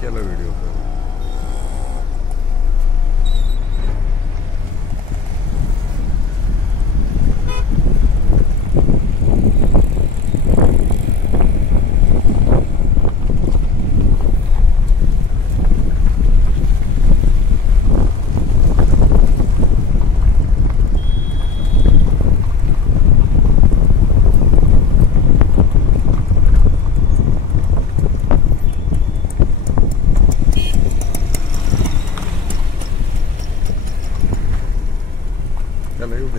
केला व्हिडिओ. त्याला येऊ दे.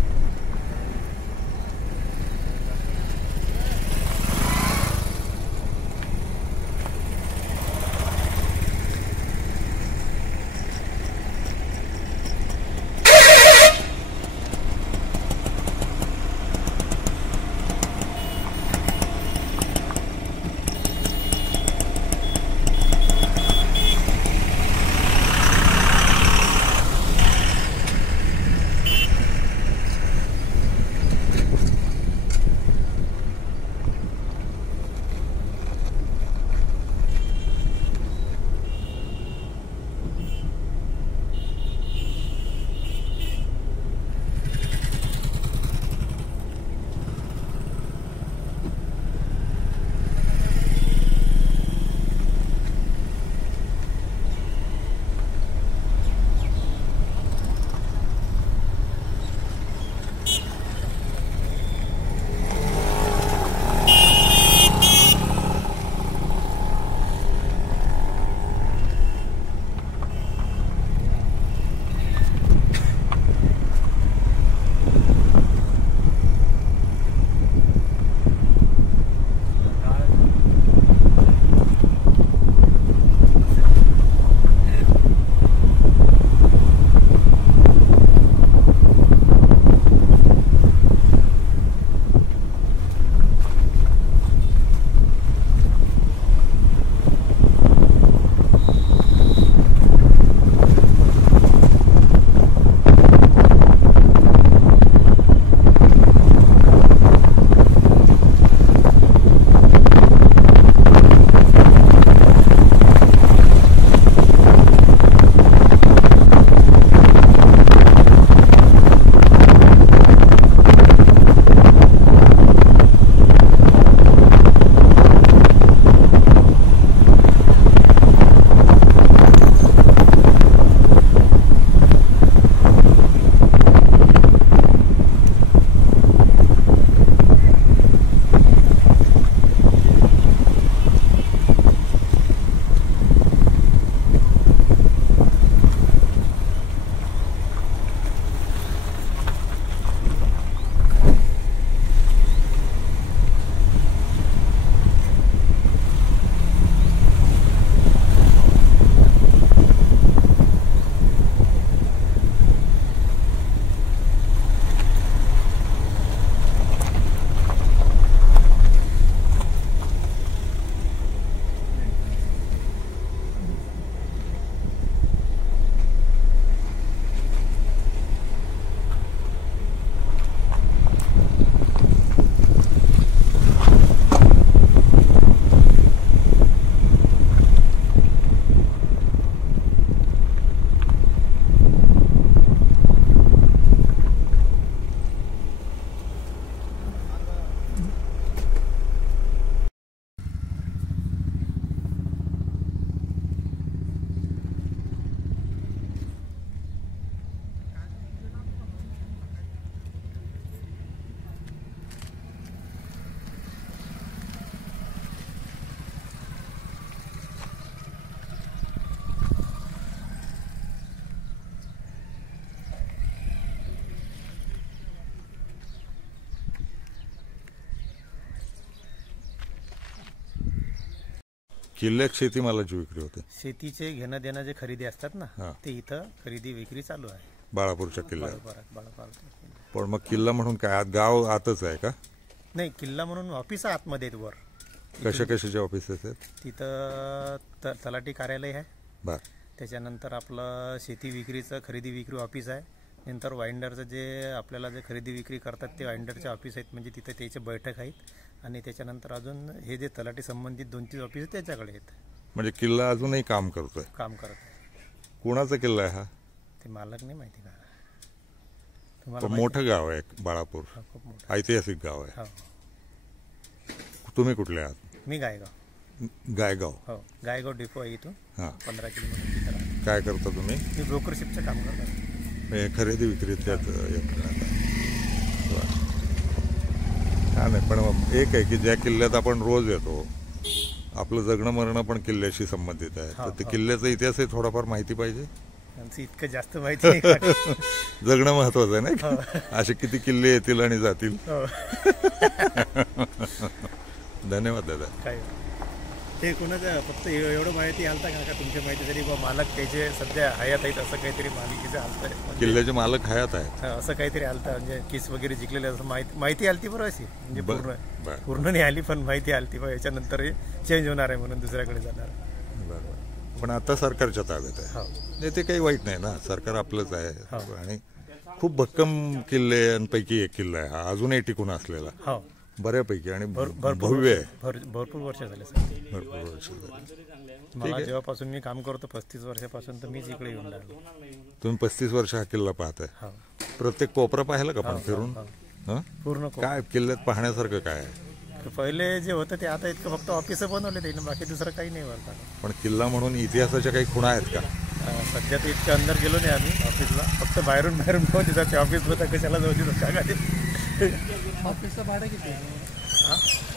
किल्ल्यात शेतीमालाची विक्री होते. शेतीचे घेणं देणं जे खरेदी असतात ना ते इथं खरेदी विक्री चालू आहे बाळापूरच्या किल्ल्यात. बाळापूर. पण मग किल्ला म्हणून काय आत गाव आतच आहे का? नाही, किल्ला म्हणून ऑफिस आतमध्ये आहेत वर. कशाचे ऑफिसेस आहेत तिथं? तलाठी कार्यालय आहे. बर. त्याच्यानंतर आपलं शेती विक्रीचं खरेदी विक्री ऑफिस आहे. नंतर वाइंडरचं जे आपल्याला जे खरेदी विक्री करतात ते वाइंडरचे ऑफिस आहेत, म्हणजे तिथे त्याचे बैठक आहेत. आणि त्याच्यानंतर अजून हे जे तलाठी संबंधित 2-3 ऑफिस त्याच्याकडे आहेत. म्हणजे किल्ला अजूनही काम करतोय. काम करत आहे. कोणाचा किल्ला आहे हा? ते मालक नाही माहिती का पण तुम्हाला? मोठं गाव आहे बाळापूर, हा, खूप मोठं. ऐतिहासिक गाव आहे. हो, तुम्ही कुठले आहात? मी गायगाव. गायगाव. हो, गायगाव डिपो आहे इथून हां. 15 किलोमीटर आहे. काय करता तुम्ही? मी ब्रोकरशिपचं काम करतो. हे खरेदी विक्रीच्याच यंत्रणात आहे. बरं. हा नाही, पण एक आहे की ज्या किल्ल्यात आपण रोज येतो, आपलं जगणं मरणं पण किल्ल्याशी संबंधित आहे. हो, तर ते हो. किल्ल्याचा इतिहासही थोडाफार माहिती पाहिजे. त्यांचं इतकं जास्त माहिती नाही का? जगणं महत्वाचं आहे ना. असे किती किल्ले येतील आणि जातील. हो. धन्यवाद दादा. काय ते कोणाचं फक्त एवढं माहिती आलता का तुमच्या माहितीसाठी बा मालक त्याचे सध्या हयात आहेत असं काहीतरी मालिकेचं आलतं म्हणजे किल्ल्याचे मालक हयात आहेत. असं काहीतरी आलतं म्हणजे केस वगैरे जिंकलेले असं माहिती आलती बरं अशी म्हणजे बरं. पूर्ण नाही आली पण माहिती आलती बा याच्यानंतर चेंज होणार आहे म्हणून दुसऱ्याकडे जाणार. बरोबर. पण आता सरकारच्या ताब्यात आहे. हो. नाही, ते काही वाईट नाही ना, सरकार आपलंच आहे. हो. आणि खूप भक्कम किल्ल्यांपैकी एक किल्ला आहे हा, अजूनही टिकून असलेला हो, बऱ्यापैकी आणि भरपूर भव्य आहे. भरपूर वर्ष झाले सर. भरपूर वर्ष झाली. मला जेव्हापासून मी काम करतो 35 वर्षापासून तर मीच इकडे येऊन लागलो. तुम्ही 35 वर्ष हा किल्ला पाहताय. हो, प्रत्येक कोपरा पाहिलं का पण फिरून? हो. हं? पूर्ण काय किल्ल्यात पाहण्यासारखं काय आहे? पहिले जे होतं ते आता इतकं फक्त ऑफिस बनवले त्यानं बाकी दुसरं काही नाही वरता. पण किल्ला म्हणून इतिहासाच्या काही खुणा आहेत का? सध्या तर इतक्या अंदर गेलो नाही आम्ही ऑफिसला, फक्त बाहेरून पाहून देतात ते ऑफिसला तर कशाला जाऊ देतात सांगा ते. ऑफिसचं भाडं किती आहे?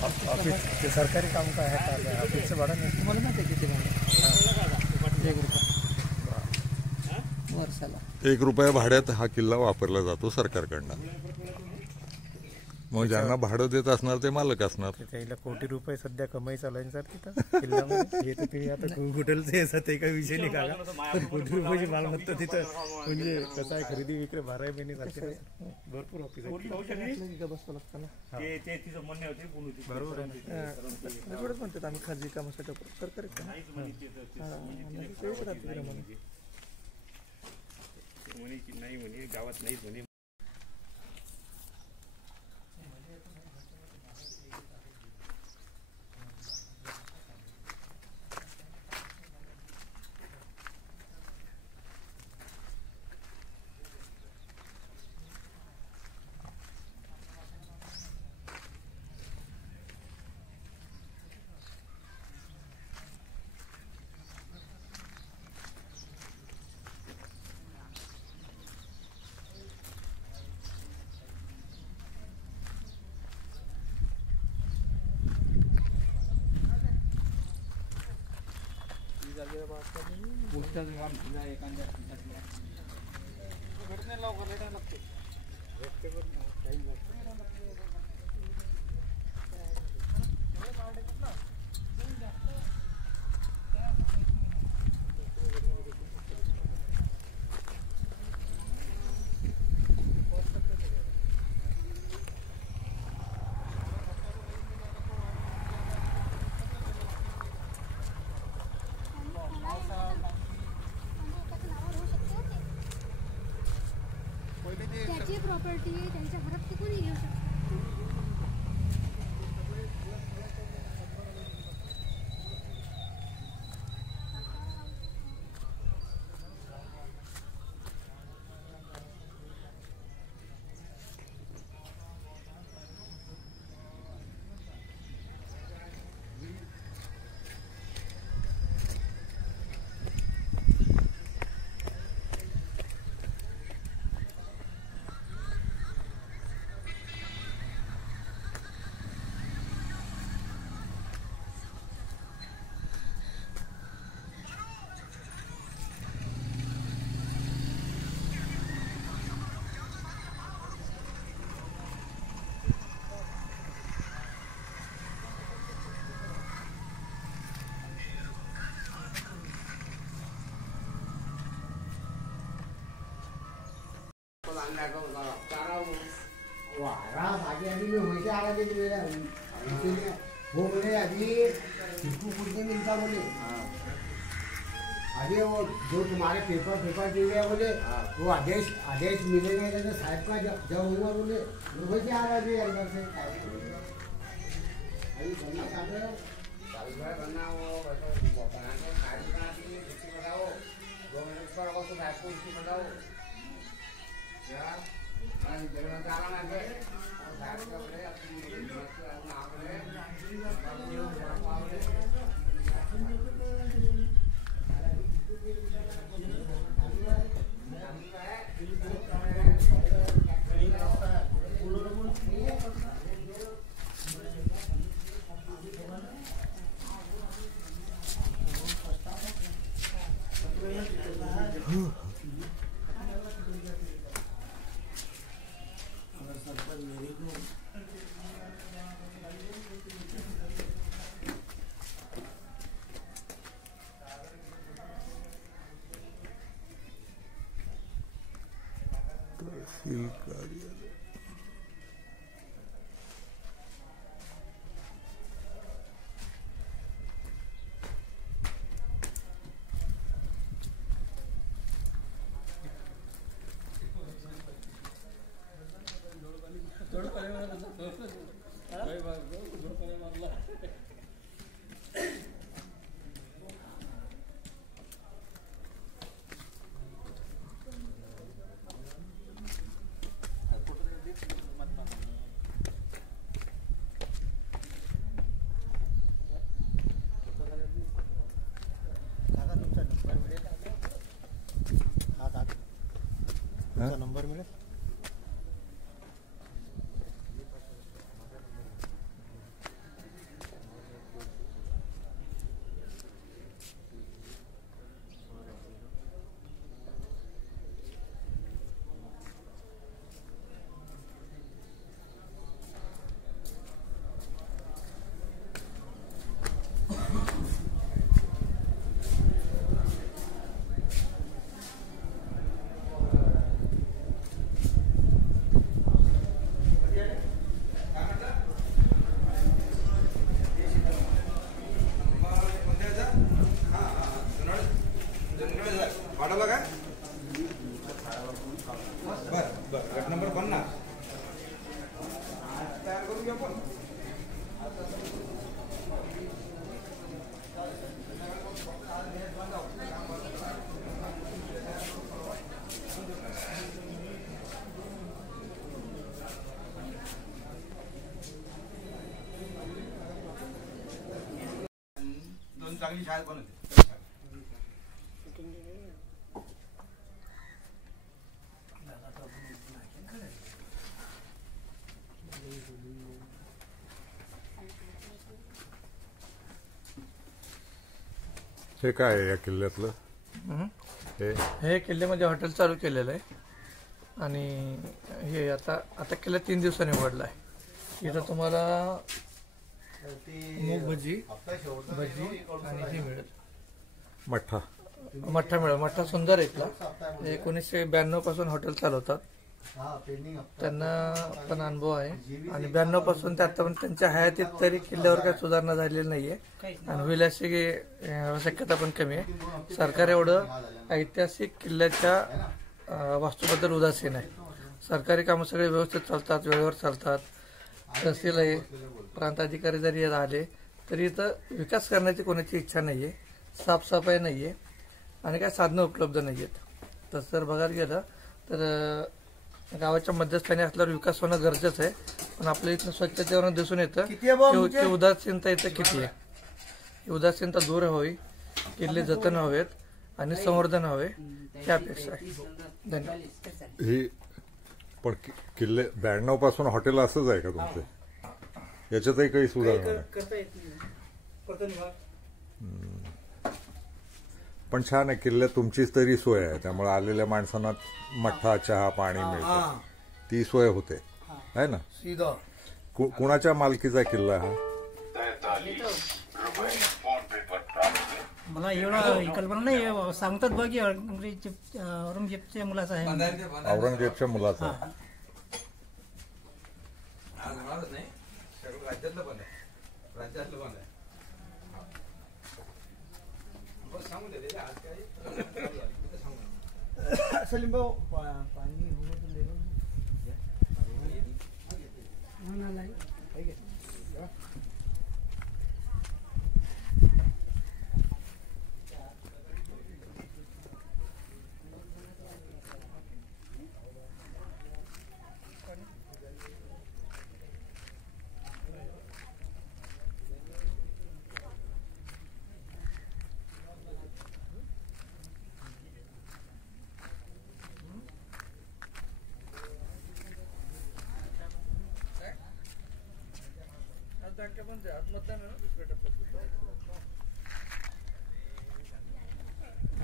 ऑफिस ते सरकारी काम काय आहे का ऑफिसचं भाडं नाही तुम्हाला माहिती आहे किती भाडं? 1 रुपया वर्षाला. 1 रुपया भाड्यात हा किल्ला वापरला जातो सरकारकडनं. मग ज्यांना भाडं देत असणार ते मालक असणार. त्याला कोटी रुपये सध्या कमाई चालू आहे सर तिथं किल्ल्यामध्ये. हे तर ते आता हॉटेलचं याचा ते काही विषय नाही का पण कोटी रुपयाची मालमत्ता तिथं म्हणजे कसं आहे खरेदी विक्री 12 महिने चालते. भरपूर ऑफिस आहे. बसतो लागतं ना. बरोबर आहे ना. एवढंच म्हणतात आम्ही खाजगी कामासाठी सरकारी काम. नाही म्हणे गावात नाही म्हणे. त्याची प्रॉपर्टी त्यांच्या घरात ती कोणी घेऊ शकतो. वारा भाजी आधी मी होईते आला ते वेळा हो बोले अभी किसको कुछ नहीं मिलता बोले अभी वो जो तुम्हारे पेपर दिए गए बोले वो आदेश मिलेगा तो साहब का जब हुआ बोले हो जा रहा है अंदर से अभी बनना चाहते हैं वो तहसील कार्यालय तुमचा नंबर मिळेल? पाठवला काय? बर गट नंबर 50 तयार करून घेऊ आपण. दोन चांगली शाळा बनवते. हे काय आहे या किल्ल्यातलं? हे किल्ल्यामध्ये हॉटेल चालू केलेलं आहे आणि हे आता किल्ला 3 दिवसांनी उघडला आहे. इथं तुम्हाला मूग भजी आणि हे मिळेल, मठ्ठा मिळेल. मठ्ठा सुंदर आहे इथला. 1992 पासून हॉटेल चालवतात. त्यांना पण अनुभव आहे आणि 92 पासून ते आतापर्यंत त्यांच्या हयातीत तरी किल्ल्यावर काही सुधारणा झालेली नाहीये आणि होईल अशी शक्यता पण कमी आहे. सरकार एवढं ऐतिहासिक किल्ल्याच्या वास्तूबद्दल उदासीन आहे. सरकारी कामं सगळे व्यवस्थित चालतात, वेळेवर चालतात. तहसील आहे, प्रांत अधिकारी जरी आले तरी इथं विकास करण्याची कोणाची इच्छा नाहीये, साफसफाई नाहीये आणि काय साधनं उपलब्ध नाहीयेत. तसं जर बघायला गेलं तर गावाच्या मध्यस्थानी असल्यावर विकास होणं गरजेचं आहे. पण आपल्या इथं स्वच्छतेवरून दिसून येतं की उदासीनता इथं किती आहे. उदासीनता दूर व्हावी, किल्ले जतन व्हावेत आणि संवर्धन व्हावे ही अपेक्षा आहे. धन्यवाद. ही पण किल्ले 92 पासून हॉटेल असंच आहे का तुमचे? याच्यातही काही सुधारणा नाही. पण छान आहे किल्ल्यात तुमचीच तरी सोय आहे, त्यामुळे आलेल्या माणसांना मठ्ठा, चहा, पाणी मिळतं. ती सोय होते आहे ना? कुणाच्या मालकीचा किल्ला हा? मला एवढं कल्पना नाही. सांगतात बघ की औरंगजेबच्या मुलाचा आहे. औरंगजेबच्या मुलाचा. नाही सगळं राज्यातलं पण आहे, राज्यातलं पण आहे. सांगू दे आज काय सलीम भाऊ पाणी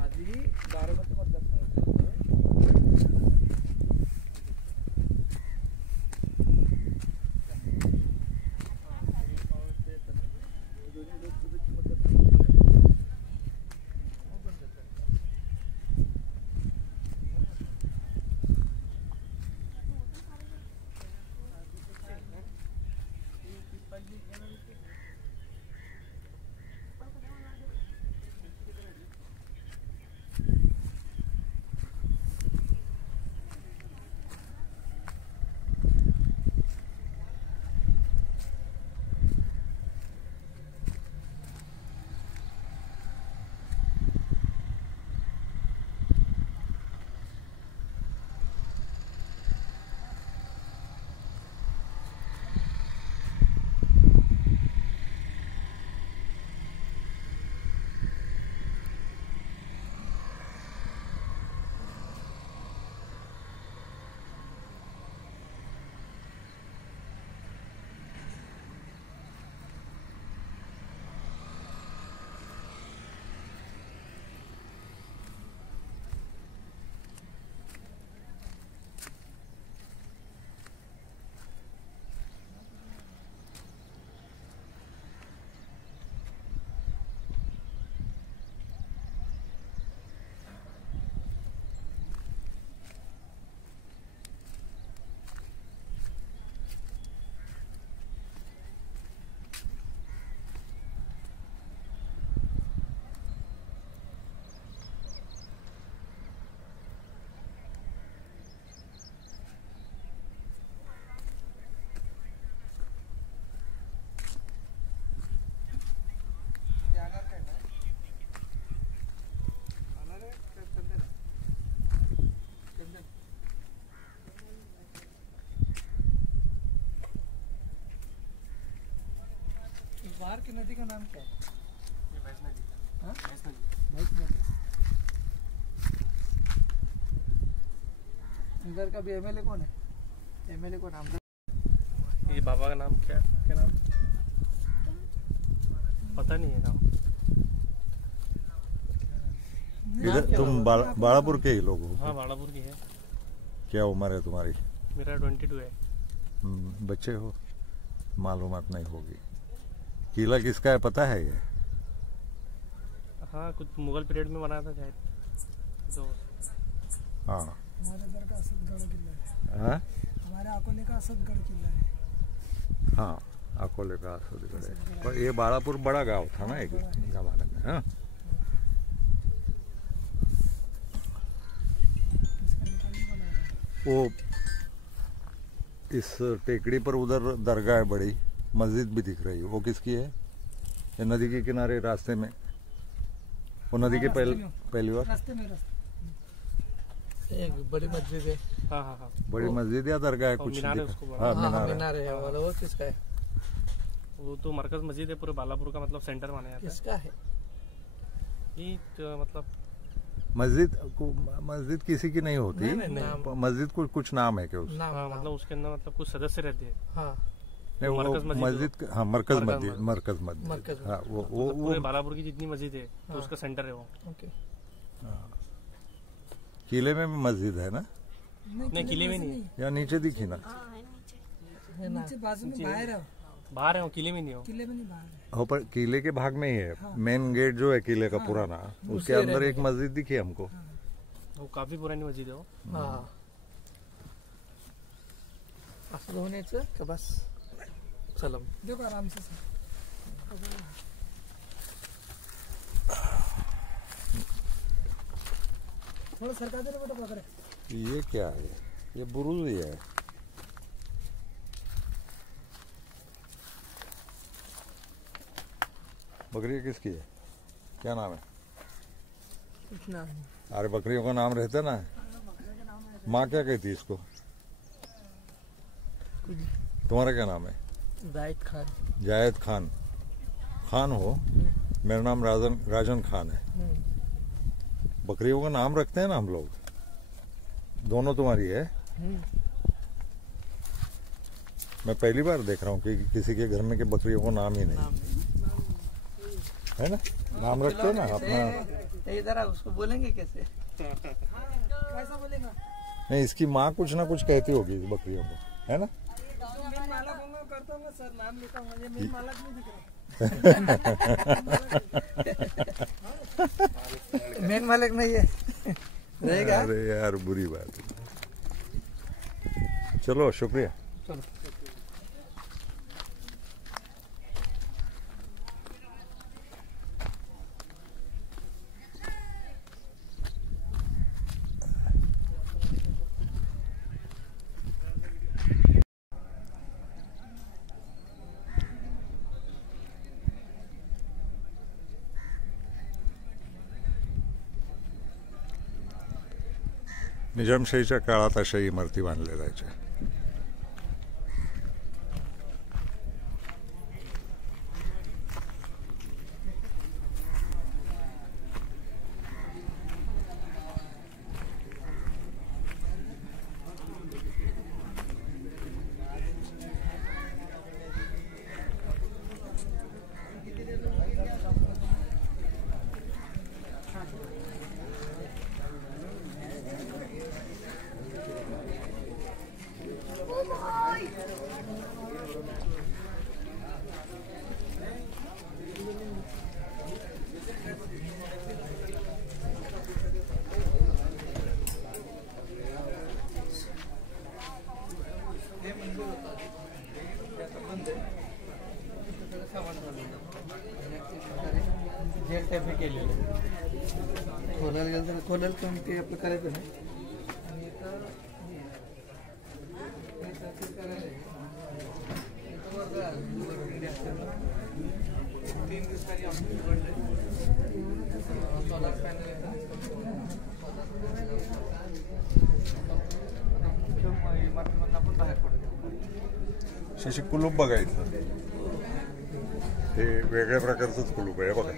आधी बारामती मतदारसंघ नहर की नदी का नाम क्या है? हाँ? इधर का भी एमएलए कौन है? एमएलए को नाम ये बाबा का नाम क्या नाम पता नहीं है नाम। इधर तुम बाड़ापुर के ही लोग हो? हाँ बाड़ापुर की है। क्या उम्र है तुम्हारी? मेरा 22 है। बच्चे हो, मालूमात नहीं होगी। किला किसका है पता है ये? हाँ कुछ मुगल पीरियड में बना था शायद तो। हाँ हमारे इधर का असदगढ़ किला है। हाँ हमारे अकोले का असदगढ़ किला है। हाँ अकोले का असदगढ़ है। पर ये बाड़ापुर बड़ा गांव था ना एक जमाने में। हाँ वो इस टेकड़ी पर उधर दरगाह है बड़ी, मस्जिद भी दिख रही है। वो किसकी है? ये नदी के किनारे रास्ते में, वो नदी के पहली बार रास्ते में एक बड़ी मस्जिद है। हाँ हाँ हाँ बड़ी मस्जिद या दरगाह है और कुछ मीनार है दिखा- उसको हाँ हाँ मीनार है। मीनार है वाला, वो किसका है? वो तो मरकज मस्जिद है पूरे बालापुर का, मतलब सेंटर माना जाता किसका है? है। ये तो मतलब मस्जिद किसी की नहीं होती। नहीं, नहीं, मस्जिद को कुछ नाम है क्या उसका? नाम हाँ मतलब उसके अंदर मतलब कुछ सदस्य रहते हैं। हाँ नहीं, वो मरकज मस्जिद मस्जिद हाँ मरकज मरकज मस्जिद मस्जिद। मरकज मस्जिद मरकज हाँ वो पूरे बालापुर की जितनी मस्जिद है तो उसका सेंटर है वो। ओके। किले में भी मस्जिद है ना? नहीं किले में नहीं है। या नीचे दिखी ना? नीचे बाजू में बाहर है, बाहर है वो, किले में नहीं हो। किले में नहीं बाहर है। हो पर किले के भाग में ही है। मेन गेट जो है किले का पुराना, उसके अंदर एक मस्जिद दिखी हमको। वो काफी पुरानी मस्जिद है वो। हाँ असं होण्याचं का बस चला देखो आराम से सर। थोड़ा सरका दे बेटा पकड़े। ये क्या है? ये बुरुज ही है। बकरी किसकी है? क्या नाम है? कुछ नाम नहीं। अरे बकरियों का नाम रहता ना। माँ क्या कहती इसको? तुम्हारा क्या नाम है? जायद खान। जायद खान। खान हो? मेरा नाम राजन खान है। बकरियों का नाम रखते हैं ना हम लोग। दोनों तुम्हारी है? मैं पहली बार देख रहा हूँ कि किसी के घर में के बकरियों को नाम ही नहीं है ना। नाम रखते हैं ना अपना। इधर आ, उसको बोलेंगे कैसे? कैसा बोलेगा? नहीं, इसकी माँ कुछ ना कुछ कहती होगी इस बकरियों को, है ना? मेन मालक होगा करता हूँ सर, नाम लिखा हुआ है, मेन मालक नहीं दिख रहा। मेन मालिक नहीं है रहेगा। अरे यार बुरी बात है। चलो शुक्रिया। चलो निजामशाहीच्या काळात अशा इमारती बांधल्या जायच्या. जेल टाईप हे केलेलं खोलायला गेलं तर खोलायला पण ते आपलं करायचं नाही. आणि इथं हे तहसील कार्यालय आहे. इथं वर्ग आहे. वर्गणी असते ना. 3 दिवसांनी आमची निवडणूक आहे. सोलार पॅनल येतात. शेशी कुलूप बघायचं. हे वेगळ्या प्रकारचंच कुलूप आहे बघा.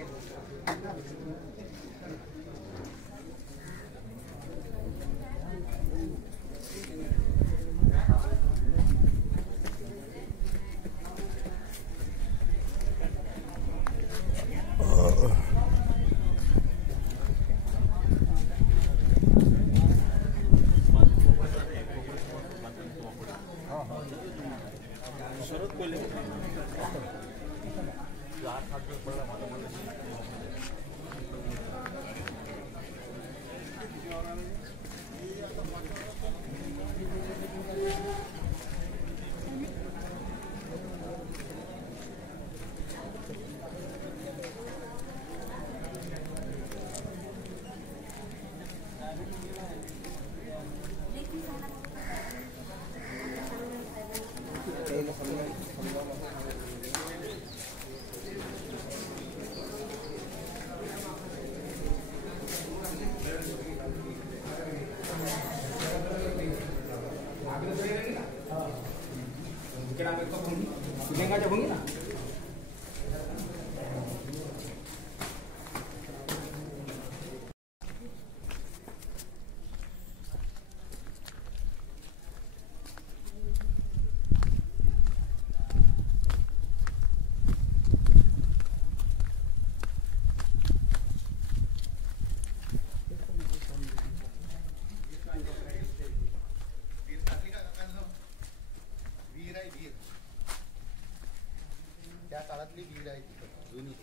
त्या काळातली विहीर आहे तिथं जुनी,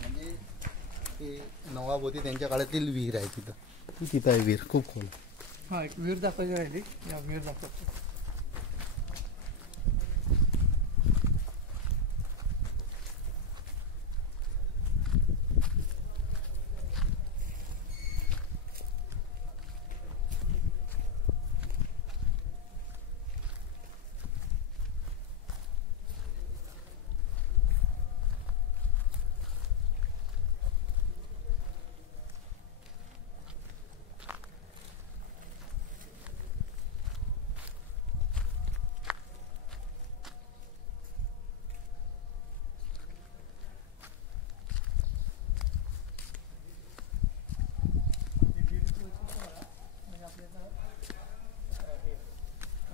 म्हणजे ते नवाब होते त्यांच्या काळातील विहीर आहे तिथं. तिथं आहे विहीर, खूप खोल. हा, एक विहीर दाखवायची राहिली, या विहीर दाखवतो.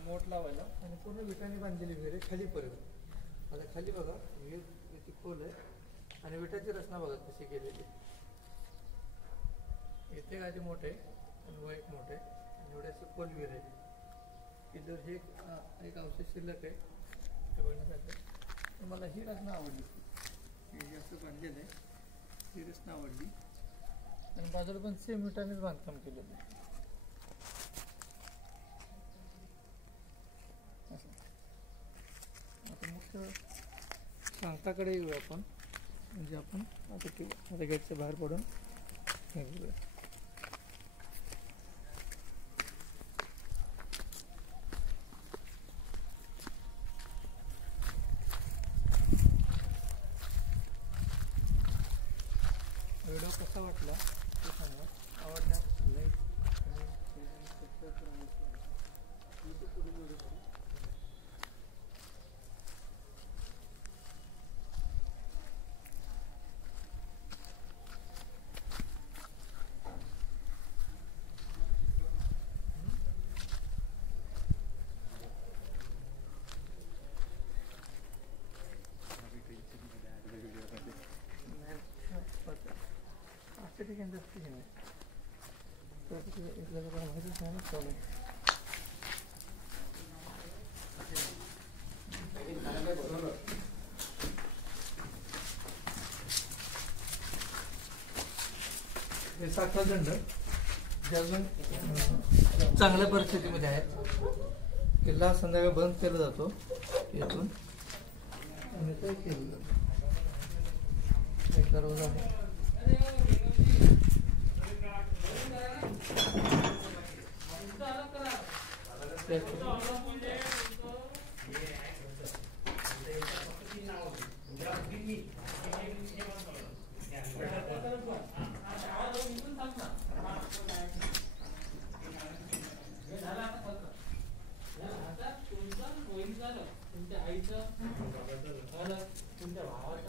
मोठ लावायला आणि पूर्ण विटाने बांधलेली विहीर आहे खालीपर्यंत. आता खाली बघा, विहीर किती खोल आहे आणि विटाची रचना बघा कशी केलेली. इथे आधी मोठे आणि व एक मोठे आणि एवढे असं खोल विहीर आहे की जर हे एक अवशेष शिल्लक आहे ते बघण्यासाठी. मला ही रचना आवडली, हे असं बांधलेलं आहे, ही रचना आवडली. आणि बाजूला पण सेम विटानेच बांधकाम केलेलं आहे. आता मुख्य सांगताकडे येऊया आपण, म्हणजे आपण आता गेटच्या बाहेर पडून हे घेऊया. व्हिडिओ कसा वाटला ते सांगा. आवडल्यास लाईक आणि सबस्क्राईब करा. ठिकाणी जास्त हे नाही, इथल्या लोकांना माहितीच नाही ना प्रॉब्लेम. हे साखळदंड जे अजून चांगल्या परिस्थितीमध्ये आहेत. किल्ला संध्याकाळी बंद केला जातो येथून आणि ते केलं जातं. एक दरवाजा आहे. तुमच्या आईचं तुमच्या भावाला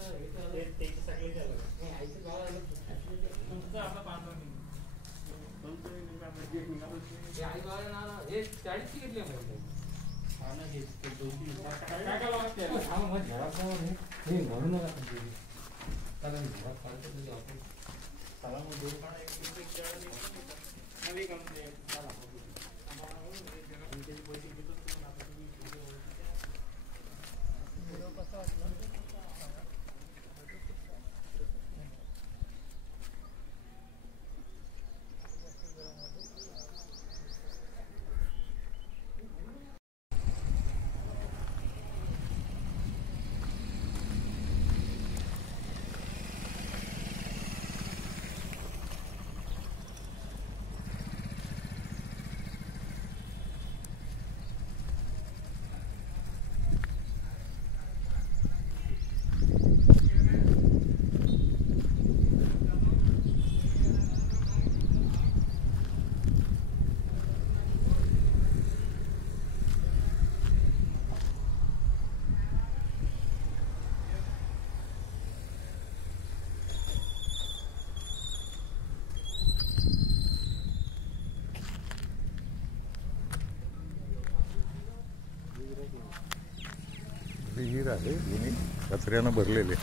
विहीर आहे जुनी कचऱ्यानं भरलेली.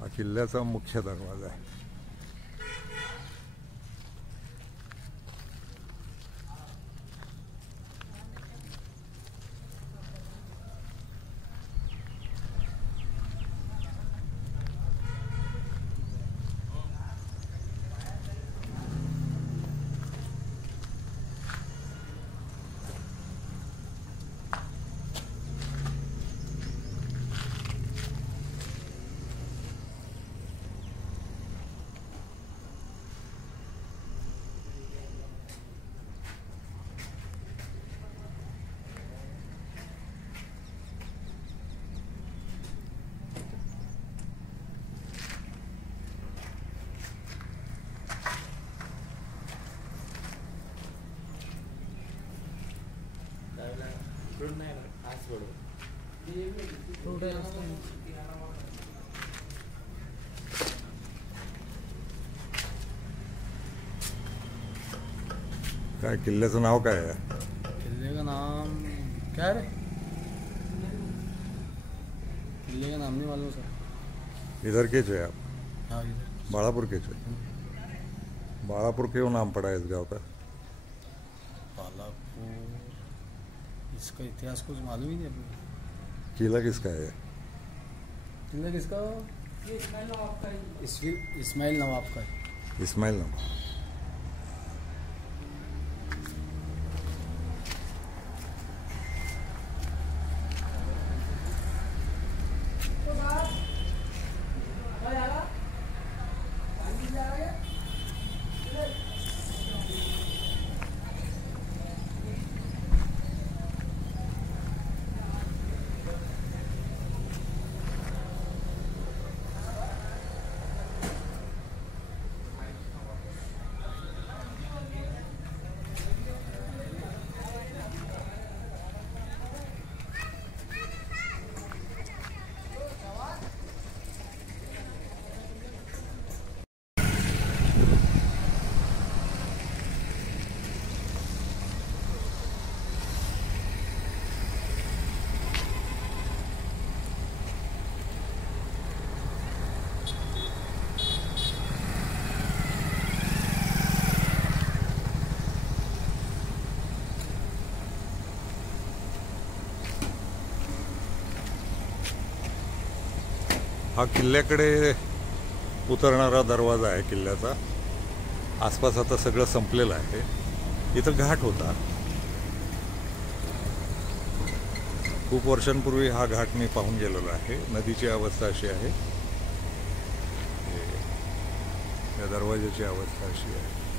हा किल्ल्याचा मुख्य दरवाजा आहे. काय किल्ल्याचं नाव काय आहे? किले का नाम क्या है? किले का नाम नहीं मालूम सर. इधर के थे आप? हाँ इधर बालापुर के थे. बालापुर क्यों नाम पड़ा इस गांव का? बालापुर, इसका इतिहास कुछ मालूम ही नहीं अपने. किला किसका है? किला किसका? इस्माइल नवाब का है. इस्माइल नवाब. हा किल्ल्याकडे उतरणारा दरवाजा आहे किल्ल्याचा. आसपास आता सगळं संपलेलं आहे. इथं घाट होता. खूप वर्षांपूर्वी हा घाट मी पाहून गेलेलो आहे. नदीची अवस्था अशी आहे, या दरवाजाची अवस्था अशी आहे.